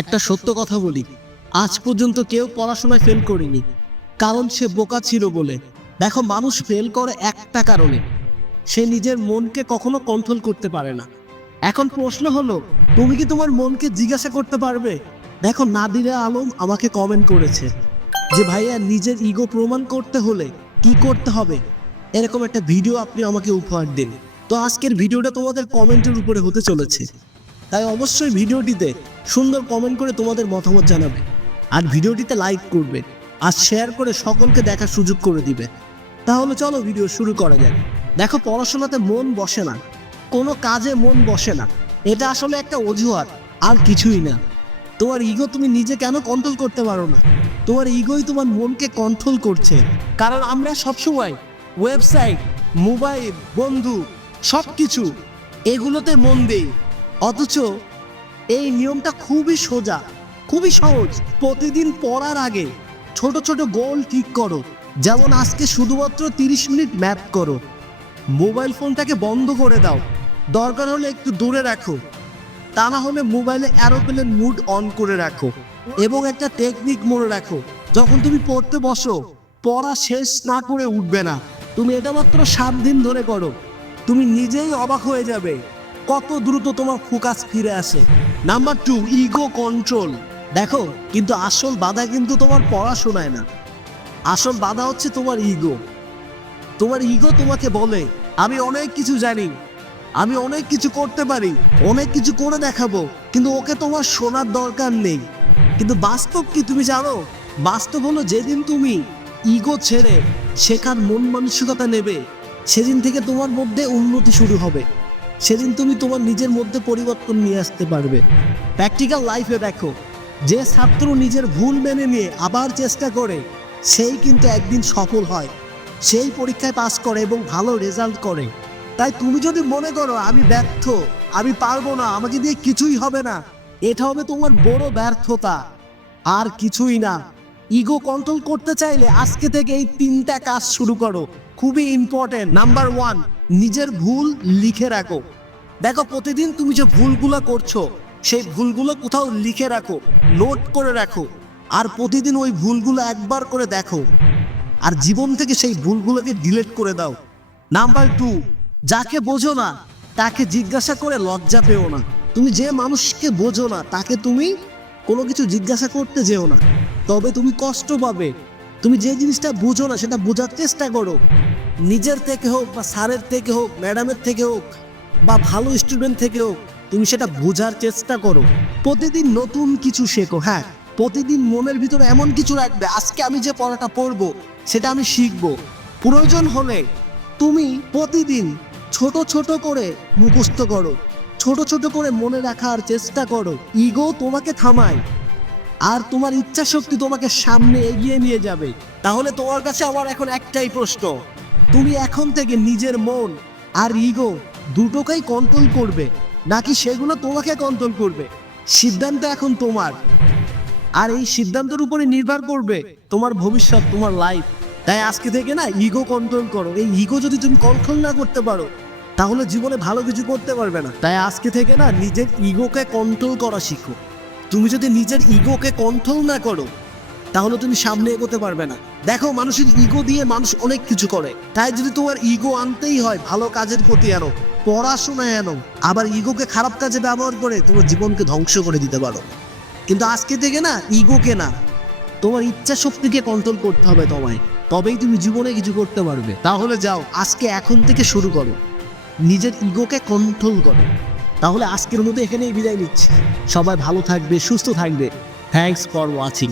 একটা সত্য কথা বলি। আজ পর্যন্ত কেউ পড়াশোনায় ফেল করেনি, কারণ সে বোকা ছিল বলে। দেখো, মানুষ ফেল করে একটা কারণে। সে নিজের মনকে কখনো কন্ট্রোল করতে পারে না। এখন প্রশ্ন হলো, তুমি কি তোমার মনকে জিজ্ঞাসা করতে পারবে? দেখো, নাদিরা আলম আমাকে কমেন্ট করেছে যে, ভাইয়া, নিজের ইগো প্রমাণ করতে হলে কি করতে হবে? এরকম একটা ভিডিও আপনি আমাকে উপহার দিন। তো আজকের ভিডিওটা তোমাদের কমেন্টের উপরে হতে চলেছে। তাই অবশ্যই ভিডিওটিতে সুন্দর কমেন্ট করে তোমাদের মতামত জানাবে। আর ভিডিওটিতে লাইক করবে আর শেয়ার করে সকলকে দেখার সুযোগ করে দিবে। তাহলে চলো ভিডিও শুরু করা যাক। দেখো পড়াশোনাতে মন বসে না। কোনো কাজে মন বসে না। এটা আসলে একটা অজুহাত, আর কিছুই না। তোমার ইগো তুমি নিজে কেন কন্ট্রোল করতে পারো না? তোমার ইগোই তোমার মনকে কন্ট্রোল করছে। কারণ আমরা সবসময় ওয়েবসাইট মোবাইল বন্ধু সব কিছু এগুলোতে মন দেই। অথচ এই নিয়মটা খুবই সোজা, খুবই সহজ। প্রতিদিন পড়ার আগে ছোট ছোট গোল ঠিক করো। যেমন আজকে শুধুমাত্র তিরিশ মিনিট ম্যাপ করো। মোবাইল ফোনটাকে বন্ধ করে দাও। দরকার হলে একটু দূরে রাখো। তা না হলে মোবাইলে অ্যারোপ্লেন মুড অন করে রাখো। এবং একটা টেকনিক মনে রাখো, যখন তুমি পড়তে বসো, পড়া শেষ না করে উঠবে না। তুমি এটা মাত্র সাত দিন ধরে করো। তুমি নিজেই অবাক হয়ে যাবে। কত দ্রুত তোমার ফোকাস ফিরে আসে। নাম্বার টু ইগো কন্ট্রোল দেখো, কিন্তু আসল বাধা কিন্তু তোমার পড়াশোনায় না। আসল বাধা হচ্ছে তোমার ইগো তোমার ইগো তোমাকে বলে, আমি অনেক কিছু জানি। আমি অনেক কিছু করতে পারি। অনেক কিছু করে দেখাবো। কিন্তু ওকে তোমার শোনার দরকার নেই। কিন্তু বাস্তব কি তুমি জানো? বাস্তব হলো যেদিন তুমি ইগো ছেড়ে শেখার মন মানসিকতা নেবে, সেদিন থেকে তোমার মধ্যে উন্নতি শুরু হবে। সেদিন তুমি তোমার নিজের মধ্যে পরিবর্তন নিয়ে আসতে পারবে। প্র্যাকটিক্যাল লাইফে দেখো, যে ছাত্র নিজের ভুল মেনে নিয়ে আবার চেষ্টা করে, সেই কিন্তু একদিন সফল হয়। সেই পরীক্ষায় পাস করে এবং ভালো রেজাল্ট করে। তাই তুমি যদি মনে করো, আমি ব্যর্থ, আমি পারব না, আমাকে দিয়ে কিছুই হবে না, এটা হবে তোমার বড় ব্যর্থতা। আর কিছুই না। ইগো কন্ট্রোল করতে চাইলে আজকে থেকে এই তিনটা কাজ শুরু করো। খুবই ইম্পর্টেন্ট নাম্বার ওয়ান নিজের ভুল লিখে রাখো। দেখো, প্রতিদিন তুমি যে ভুলগুলো করছ, সেই ভুলগুলো কোথাও লিখে রাখো নোট করে রাখো। আর প্রতিদিন ওই ভুলগুলো একবার করে দেখো। আর জীবন থেকে সেই ভুলগুলোকে ডিলিট করে দাও। নাম্বার টু যাকে বোঝো না, তাকে জিজ্ঞাসা করে লজ্জা পেও না। তুমি যে মানুষকে বোঝো না, তাকে তুমি কোনো কিছু জিজ্ঞাসা করতে যেও না। তবে তুমি কষ্ট পাবে। তুমি যে জিনিসটা বুঝো না, সেটা বোঝার চেষ্টা করো। নিজের থেকে হোক বা স্যারের থেকে হোক, ম্যাডামের থেকে হোক বা ভালো স্টুডেন্ট থেকে হোক, তুমি সেটা বোঝার চেষ্টা করো। প্রতিদিন নতুন কিছু শেখো হ্যাঁ। প্রতিদিন মনের ভিতরে এমন কিছু রাখবে, আজকে আমি যে পড়াটা পড়ব, সেটা আমি শিখব। প্রয়োজন হলে তুমি প্রতিদিন ছোট ছোট করে মুখস্থ করো। ছোট ছোট করে মনে রাখার চেষ্টা করো। ইগো তোমাকে থামায়। আর তোমার ইচ্ছা শক্তি তোমাকে সামনে এগিয়ে নিয়ে যাবে। তাহলে তোমার কাছে আমার এখন একটাই প্রশ্ন। তুমি এখন থেকে নিজের মন আর ইগো দুটোকেই কন্ট্রোল করবে, নাকি সেগুলো তোমাকে কন্ট্রোল করবে? সিদ্ধান্ত এখন তোমার। আর এই সিদ্ধান্তের উপরে নির্ভর করবে তোমার ভবিষ্যৎ, তোমার লাইফ তাই আজকে থেকে না ইগো কন্ট্রোল করো। এই ইগো যদি তুমি কন্ট্রোল না করতে পারো, তাহলে জীবনে ভালো কিছু করতে পারবে না। তাই আজকে থেকে না নিজের ইগোকে কন্ট্রোল করা শিখো। তুমি যদি নিজের ইগোকে কন্ট্রোল না করো, তাহলে তুমি সামনে এগোতে পারবে না। দেখো, মানুষের ইগো দিয়ে মানুষ অনেক কিছু করে। তাই যদি তোমার ইগো আনতেই হয়, ভালো কাজের প্রতি আনো, পড়াশোনায় আনো, আবার ইগোকে খারাপ কাজে ব্যবহার করে তোমার জীবনকে ধ্বংস করে দিতে পারো। কিন্তু আজকে থেকে না, ইগোকে না, তোমার ইচ্ছা শক্তিকে কন্ট্রোল করতে হবে তোমায়। তবেই তুমি জীবনে কিছু করতে পারবে। তাহলে যাও, আজকে এখন থেকে শুরু করো। নিজের ইগোকে কন্ট্রোল করো। তাহলে আজকের মতো এখানেই বিদায় নিচ্ছি। সবাই ভালো থাকবে সুস্থ থাকবে। Thanks for watching